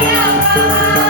Obrigada!